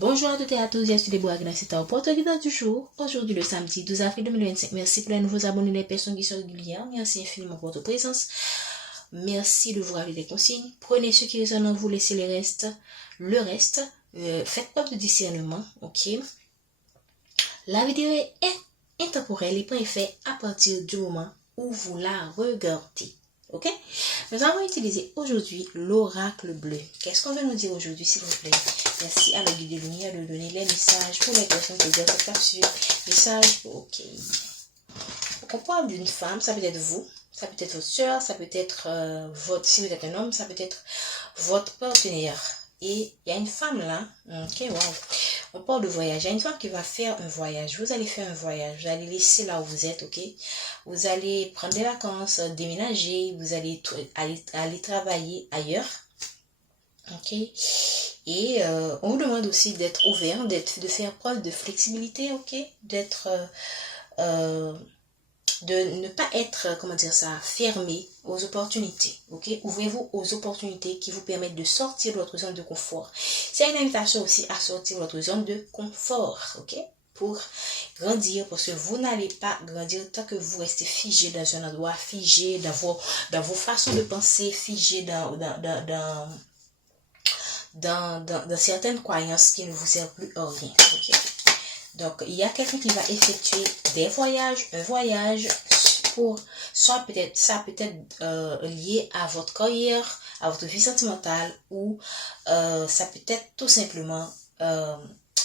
Bonjour à toutes et à tous, je suis Déborah Agnes, c'est au porte-guidance du jour. Aujourd'hui, le samedi 12 avril 2025. Merci pour les nouveaux abonnés, les personnes qui sont régulières. Merci infiniment pour votre présence. Merci de vous rappeler les consignes. Prenez ce qui résonne en vous, laissez le reste. Faites preuve de discernement, ok? La vidéo est intemporelle et pas fait à partir du moment où vous la regardez. Ok? Nous allons utiliser aujourd'hui l'oracle bleu. Qu'est-ce qu'on veut nous dire aujourd'hui, s'il vous plaît? Merci à la guide de lumière de donner les messages pour les personnes qui regardent cette capsule. Message, ok. Donc on parle d'une femme, ça peut être vous, ça peut être votre soeur, ça peut être si vous êtes un homme, ça peut être votre partenaire. Et il y a une femme là, ok, wow. On parle de voyage. Il y a une femme qui va faire un voyage. Vous allez faire un voyage. Vous allez laisser là où vous êtes, ok? Vous allez prendre des vacances, déménager. Vous allez aller travailler ailleurs, ok? Et on vous demande aussi d'être ouvert, de faire preuve de flexibilité, ok? De ne pas être, comment dire ça, fermé aux opportunités, ok? Ouvrez-vous aux opportunités qui vous permettent de sortir de votre zone de confort. C'est une invitation aussi à sortir de votre zone de confort, ok? Pour grandir, parce que vous n'allez pas grandir tant que vous restez figé dans un endroit, figé dans vos façons de penser, figé dans certaines croyances qui ne vous servent plus à rien, ok? Donc, il y a quelqu'un qui va effectuer des voyages, un voyage pour, soit peut-être, ça peut être lié à votre carrière, à votre vie sentimentale, ou ça peut être tout simplement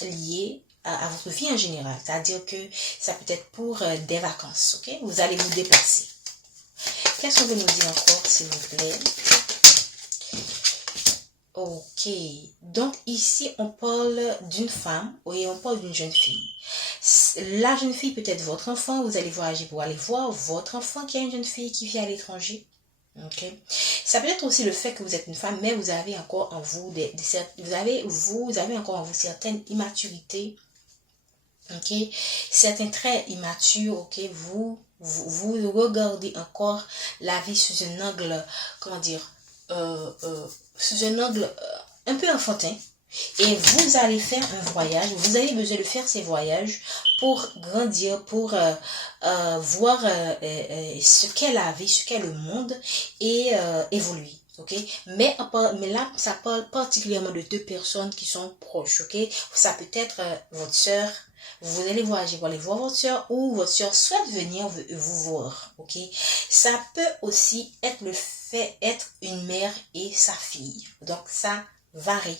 lié à votre vie en général. C'est-à-dire que ça peut être pour des vacances, ok? Vous allez vous déplacer. Qu'est-ce qu'on veut nous dire encore, s'il vous plaît? Ok, donc ici on parle d'une femme et on parle d'une jeune fille. La jeune fille peut être votre enfant, vous allez voyager pour aller voir votre enfant qui a une jeune fille qui vit à l'étranger. Ok, ça peut être aussi le fait que vous êtes une femme, mais vous avez encore en vous vous avez encore en vous certaines immaturités. Ok, certains traits immatures. Ok, vous regardez encore la vie sous un angle, comment dire, sous un angle un peu enfantin, et vous allez faire un voyage, vous avez besoin de faire ces voyages pour grandir, pour voir ce qu'est la vie, ce qu'est le monde, et évoluer. Ok, mais là ça parle particulièrement de deux personnes qui sont proches. Ok, ça peut être votre soeur. Vous allez voyager pour aller voir votre soeur, ou votre soeur souhaite venir vous voir. Ok, ça peut aussi être le fait être une mère et sa fille. Donc ça varie.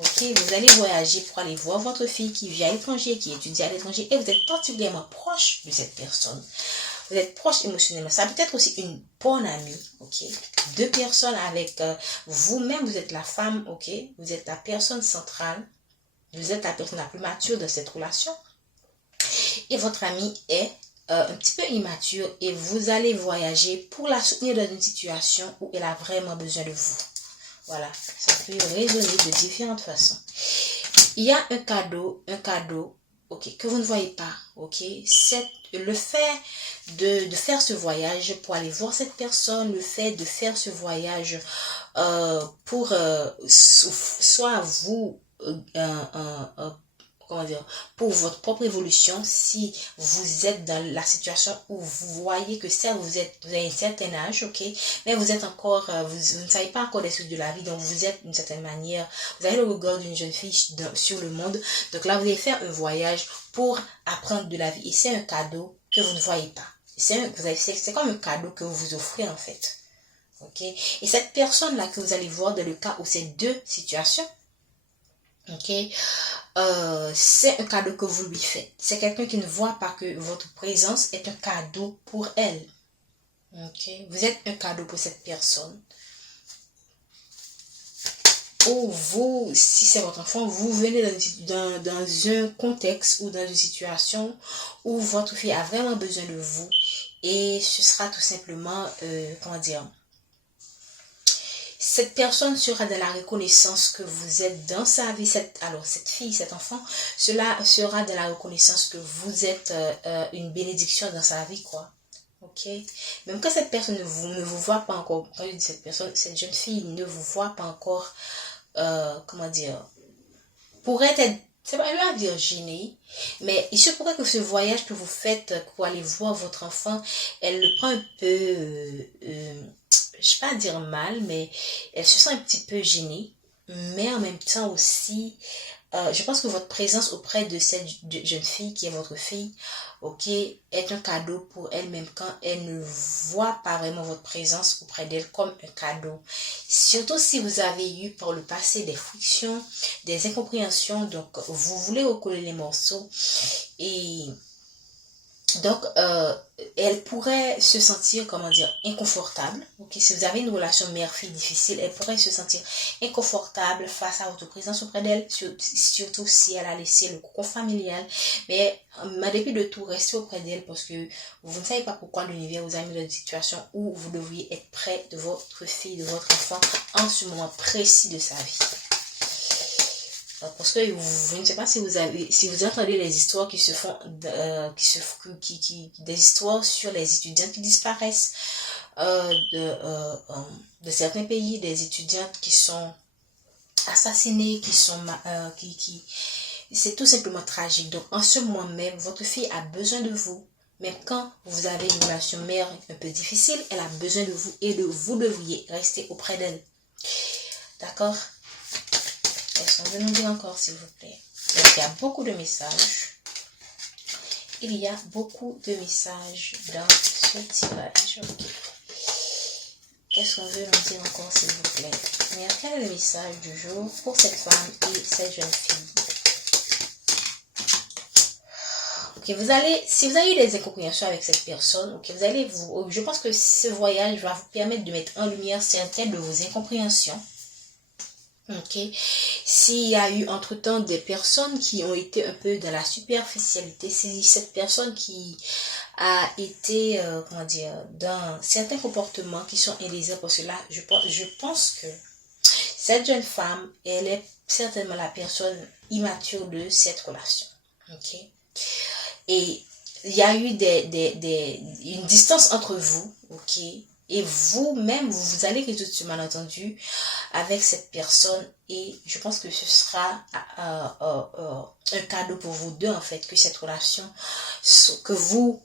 Ok, vous allez voyager pour aller voir votre fille qui vit à l'étranger, qui étudie à l'étranger, et vous êtes particulièrement proche de cette personne. Vous êtes proche émotionnellement. Ça peut être aussi une bonne amie, ok? Deux personnes avec vous-même, vous êtes la femme, ok? Vous êtes la personne centrale. Vous êtes la personne la plus mature de cette relation. Et votre amie est un petit peu immature, et vous allez voyager pour la soutenir dans une situation où elle a vraiment besoin de vous. Voilà, ça peut résonner de différentes façons. Il y a un cadeau, ok, que vous ne voyez pas, ok. C'est le fait de faire ce voyage pour aller voir cette personne, le fait de faire ce voyage pour soit vous comment dire, pour votre propre évolution. Si vous êtes dans la situation où vous voyez que certes vous avez un certain âge, ok, mais vous êtes encore, vous ne savez pas encore les trucs de la vie, donc vous êtes d'une certaine manière, vous avez le regard d'une jeune fille sur le monde. Donc là, vous allez faire un voyage pour apprendre de la vie, et c'est un cadeau que vous ne voyez pas. C'est comme un cadeau que vous vous offrez en fait. Ok, et cette personne là que vous allez voir dans le cas où c'est deux situations, ok, c'est un cadeau que vous lui faites. C'est quelqu'un qui ne voit pas que votre présence est un cadeau pour elle. Ok, vous êtes un cadeau pour cette personne. Ou vous, si c'est votre enfant, vous venez dans un contexte ou dans une situation où votre fille a vraiment besoin de vous, et ce sera tout simplement, comment dire, cette personne sera dans la reconnaissance que vous êtes dans sa vie. Cette fille, cet enfant, cela sera dans la reconnaissance que vous êtes une bénédiction dans sa vie, quoi. Ok, même quand cette personne ne vous voit pas encore, quand je dis cette personne, cette jeune fille ne vous voit pas encore, comment dire, pourrait être, c'est pas à dire gênée, mais il se pourrait que ce voyage que vous faites pour aller voir votre enfant, elle le prend un peu, je vais pas dire mal, mais elle se sent un petit peu gênée, mais en même temps aussi, je pense que votre présence auprès de cette jeune fille qui est votre fille, ok, est un cadeau pour elle, même quand elle ne voit pas vraiment votre présence auprès d'elle comme un cadeau. Surtout si vous avez eu par le passé des frictions, des incompréhensions, donc vous voulez recoller les morceaux et donc, elle pourrait se sentir, comment dire, inconfortable. Ok, si vous avez une relation mère-fille difficile, elle pourrait se sentir inconfortable face à votre présence auprès d'elle, surtout si elle a laissé le cocon familial. Mais en dépit de tout, restez auprès d'elle parce que vous ne savez pas pourquoi l'univers vous a mis dans une situation où vous devriez être près de votre fille, de votre enfant en ce moment précis de sa vie. Parce que je ne sais pas si vous entendez les histoires qui se font, des histoires sur les étudiants qui disparaissent de certains pays, des étudiantes qui sont assassinées, c'est tout simplement tragique. Donc en ce moment même, votre fille a besoin de vous. Même quand vous avez une relation mère un peu difficile, elle a besoin de vous et vous devriez rester auprès d'elle. D'accord? Est-ce qu'on veut nous dire encore, s'il vous plaît? Donc, il y a beaucoup de messages. Il y a beaucoup de messages dans ce tirage. Okay. Qu'est-ce qu'on veut nous dire encore, s'il vous plaît? Mais quel est le message du jour pour cette femme et cette jeune fille? Ok, si vous avez eu des incompréhensions avec cette personne, ok, je pense que ce voyage va vous permettre de mettre en lumière certaines de vos incompréhensions. Ok, s'il y a eu entre-temps des personnes qui ont été un peu dans la superficialité, c'est cette personne qui a été, dans certains comportements qui sont illisibles, parce que là, je pense que cette jeune femme, elle est certainement la personne immature de cette relation. Ok, et il y a eu une distance entre vous, ok, et vous-même, vous allez résoudre ce malentendu avec cette personne et je pense que ce sera un cadeau pour vous deux en fait, que cette relation, que vous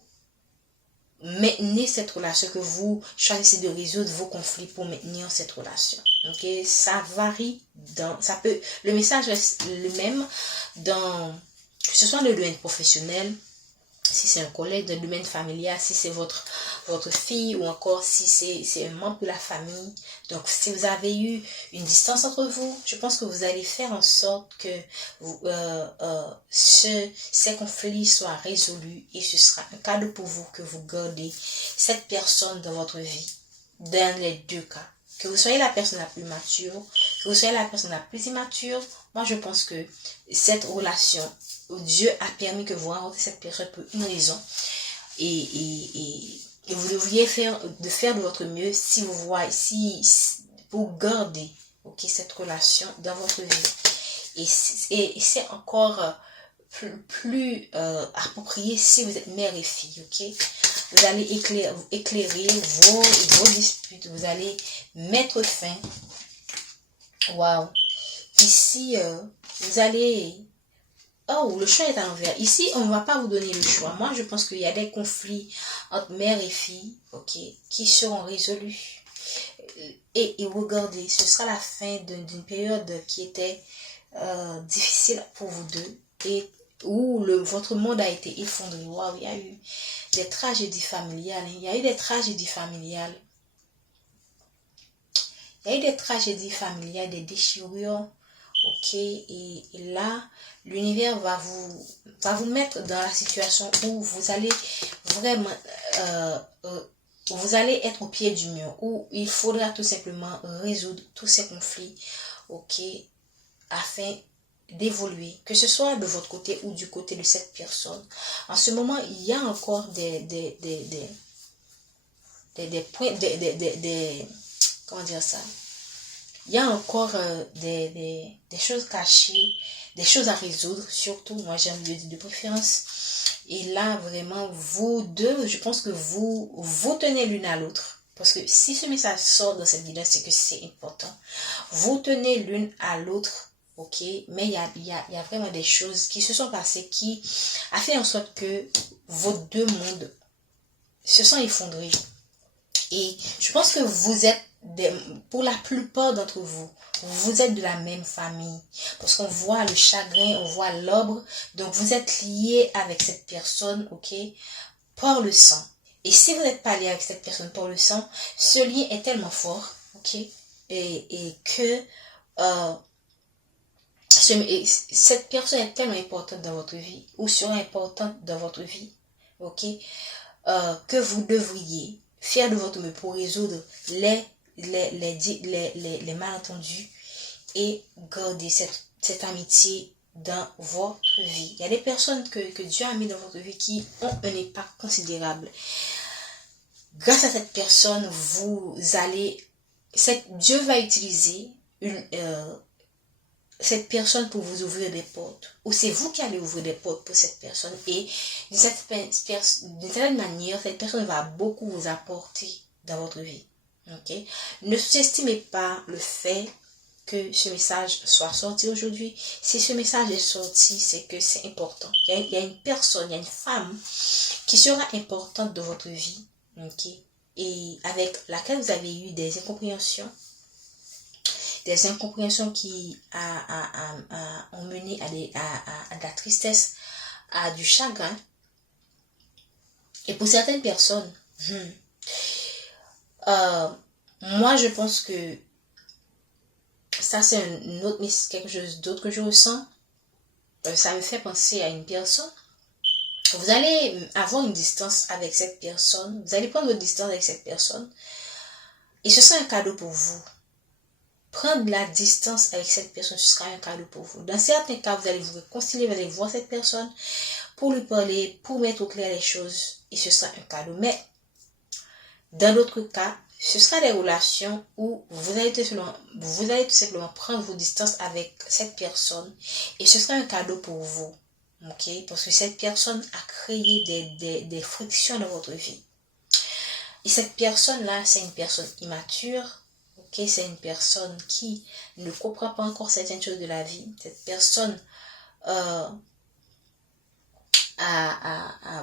maintenez cette relation, que vous choisissez de résoudre vos conflits pour maintenir cette relation. Ok, ça varie le message reste le même que ce soit dans le domaine professionnel, si c'est un collègue, de domaine familial, si c'est votre fille ou encore si c'est un membre de la famille. Donc, si vous avez eu une distance entre vous, je pense que vous allez faire en sorte que ces conflits soient résolus et ce sera un cadeau pour vous que vous gardez cette personne dans votre vie, dans les deux cas. Que vous soyez la personne la plus mature, que vous soyez la personne la plus immature, moi je pense que cette relation, Dieu a permis que vous rencontriez cette personne pour une raison. Et vous devriez faire de votre mieux si vous voyez, pour garder cette relation dans votre vie. Et c'est encore plus approprié si vous êtes mère et fille, ok? Vous allez éclairer vos disputes, vous allez mettre fin. Waouh! Ici, vous allez... Oh, le choix est à l'envers. Ici, on ne va pas vous donner le choix. Moi, je pense qu'il y a des conflits entre mère et fille, ok, qui seront résolus. Et regardez, ce sera la fin d'une période qui était difficile pour vous deux et où votre monde a été effondré. Waouh, il y a eu des tragédies familiales. Il y a eu des tragédies familiales. Il y a eu des tragédies familiales, des déchirures. Ok, et là, l'univers va vous mettre dans la situation où vous allez vraiment, vous allez être au pied du mur, où il faudra tout simplement résoudre tous ces conflits, ok, afin d'évoluer, que ce soit de votre côté ou du côté de cette personne. En ce moment, il y a encore des points, comment dire ça? Il y a encore des choses cachées, des choses à résoudre, surtout, moi j'ai envie de dire de préférence. Et là, vraiment, vous deux, je pense que vous tenez l'une à l'autre. Parce que si ce message sort dans cette vidéo, c'est que c'est important. Vous tenez l'une à l'autre, ok? Mais il y a vraiment des choses qui se sont passées qui a fait en sorte que vos deux mondes se sont effondrés. Et je pense que vous êtes, pour la plupart d'entre vous, vous êtes de la même famille. Parce qu'on voit le chagrin, on voit l'ombre. Donc vous êtes liés avec cette personne, ok, par le sang. Et si vous n'êtes pas lié avec cette personne par le sang, ce lien est tellement fort, ok, et que cette personne est tellement importante dans votre vie, ou sera importante dans votre vie, ok, que vous devriez faire de votre mieux pour résoudre les malentendus et garder cette amitié dans votre vie. Il y a des personnes que Dieu a mis dans votre vie qui ont un impact considérable. Grâce à cette personne, Dieu va utiliser cette personne pour vous ouvrir des portes. Ou c'est vous qui allez ouvrir des portes pour cette personne. Et d'une certaine manière, cette personne va beaucoup vous apporter dans votre vie. Okay? Ne sous-estimez pas le fait que ce message soit sorti aujourd'hui. Si ce message est sorti, c'est que c'est important. Il y a une personne, il y a une femme qui sera importante dans votre vie. Okay? Et avec laquelle vous avez eu des incompréhensions qui ont mené à de la tristesse, à du chagrin. Et pour certaines personnes, moi je pense que ça c'est quelque chose d'autre que je ressens. Ça me fait penser à une personne. Vous allez avoir une distance avec cette personne, vous allez prendre votre distance avec cette personne, et ce sera un cadeau pour vous. Prendre la distance avec cette personne, ce sera un cadeau pour vous. Dans certains cas, vous allez vous réconcilier, vous allez voir cette personne pour lui parler, pour mettre au clair les choses, et ce sera un cadeau. Mais dans d'autres cas, ce sera des relations où vous allez tout simplement prendre vos distances avec cette personne, et ce sera un cadeau pour vous. Okay? Parce que cette personne a créé des frictions dans votre vie. Et cette personne-là, c'est une personne immature. Okay? C'est une personne qui ne comprend pas encore certaines choses de la vie. Cette personne a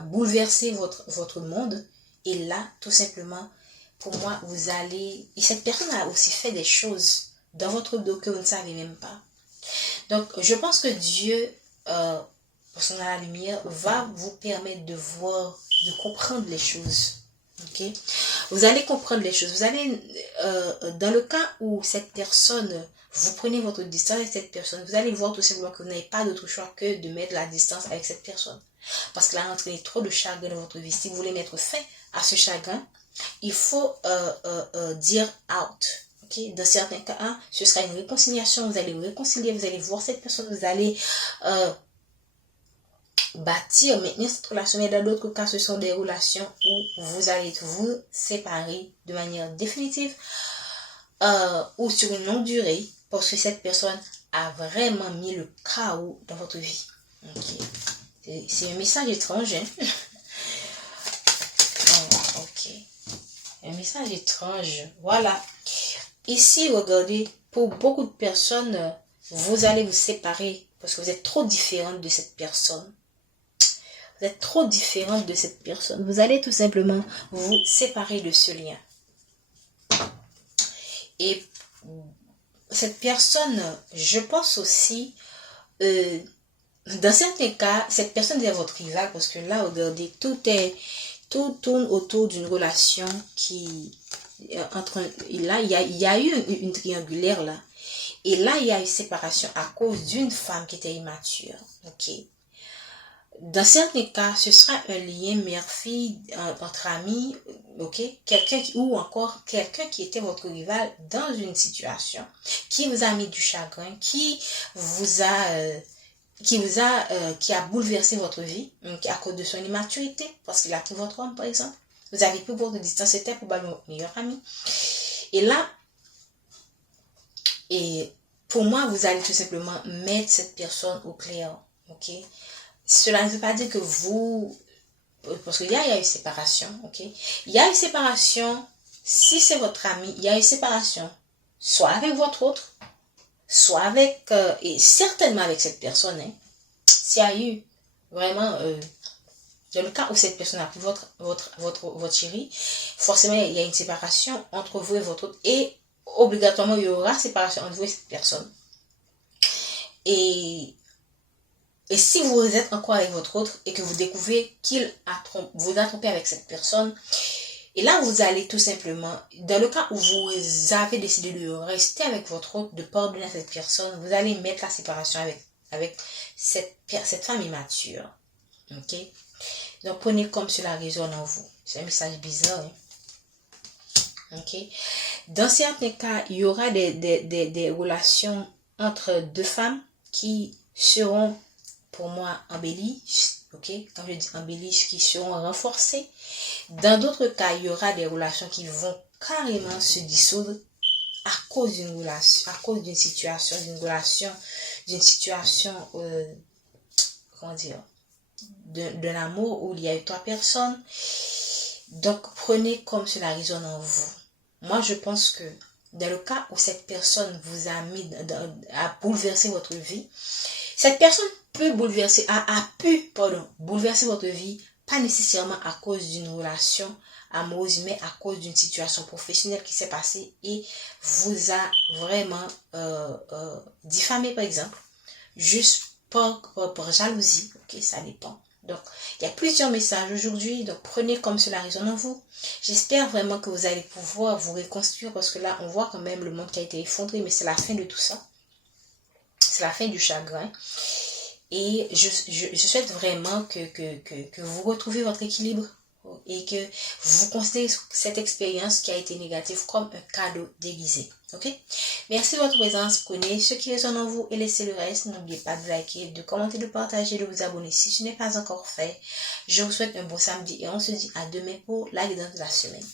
bouleversé votre monde. Et là, tout simplement, pour moi, et cette personne a aussi fait des choses dans votre dos que vous ne savez même pas. Donc, je pense que Dieu, parce qu'on a la lumière, va vous permettre de voir, de comprendre les choses. Ok? Vous allez comprendre les choses. Vous allez, dans le cas où cette personne, vous prenez votre distance avec cette personne, vous allez voir tout simplement que vous n'avez pas d'autre choix que de mettre la distance avec cette personne. Parce qu'elle a entraîné trop de chagrin dans votre vie. Si vous voulez mettre fin à ce chagrin, il faut dire out. Okay? Dans certains cas, ce sera une réconciliation. Vous allez vous réconcilier, vous allez voir cette personne, vous allez bâtir, maintenir cette relation. Mais dans d'autres cas, ce sont des relations où vous allez vous séparer de manière définitive ou sur une longue durée parce que cette personne a vraiment mis le chaos dans votre vie. Okay. C'est un message étrange. Hein? Ok. Un message étrange. Voilà. Ici, regardez, pour beaucoup de personnes, vous allez vous séparer parce que vous êtes trop différente de cette personne. Vous êtes trop différente de cette personne. Vous allez tout simplement vous séparer de ce lien. Et cette personne, je pense aussi, dans certains cas, cette personne est votre rival parce que là, regardez, tout tourne autour d'une relation qui là, il y a eu une triangulaire là. Et là, il y a eu séparation à cause d'une femme qui était immature. Ok. Dans certains cas, ce sera un lien mère-fille entre amis, ok, ou encore quelqu'un qui était votre rival dans une situation, qui vous a mis du chagrin, qui a bouleversé votre vie, donc à cause de son immaturité, parce qu'il a pris votre homme par exemple. Vous avez pris votre distance, c'était probablement votre meilleur ami. Et là, pour moi, vous allez tout simplement mettre cette personne au clair, ok. Cela ne veut pas dire que parce qu'il y a eu séparation, ok. Il y a eu séparation, si c'est votre ami, il y a eu séparation, soit avec votre autre, soit avec, et certainement avec cette personne, hein, s'il y a eu vraiment, dans le cas où cette personne a pris votre chéri, forcément il y a une séparation entre vous et votre autre, et obligatoirement il y aura séparation entre vous et cette personne. Et si vous êtes encore avec votre autre et que vous découvrez qu'il vous a trompé avec cette personne, et là vous allez tout simplement, dans le cas où vous avez décidé de rester avec votre autre, de pardonner à cette personne, vous allez mettre la séparation avec cette femme immature. Ok? Donc prenez comme cela résonne en vous. C'est un message bizarre. Hein? Ok? Dans certains cas, il y aura des relations entre deux femmes qui seront pour moi embellies, ok, comme je dis embellies, qui seront renforcées. Dans d'autres cas, il y aura des relations qui vont carrément se dissoudre à cause d'une relation, à cause d'une situation, comment dire, d'un amour où il y a eu 3 personnes. Donc prenez comme cela résonne en vous. Moi je pense que dans le cas où cette personne vous a a bouleversé votre vie, cette personne a pu bouleverser votre vie, pas nécessairement à cause d'une relation amoureuse, mais à cause d'une situation professionnelle qui s'est passée et vous a vraiment diffamé, par exemple, juste par jalousie. Ok, ça dépend. Donc, il y a plusieurs messages aujourd'hui, donc prenez comme cela résonne en vous. J'espère vraiment que vous allez pouvoir vous reconstruire, parce que là, on voit quand même le monde qui a été effondré, mais c'est la fin de tout ça. C'est la fin du chagrin. Et je souhaite vraiment que vous retrouviez votre équilibre et que vous considérez cette expérience qui a été négative comme un cadeau déguisé. Ok? Merci de votre présence. Prenez ce qui résonne en vous et laissez le reste. N'oubliez pas de liker, de commenter, de partager, de vous abonner si ce n'est pas encore fait. Je vous souhaite un bon samedi et on se dit à demain pour la guidance de la semaine.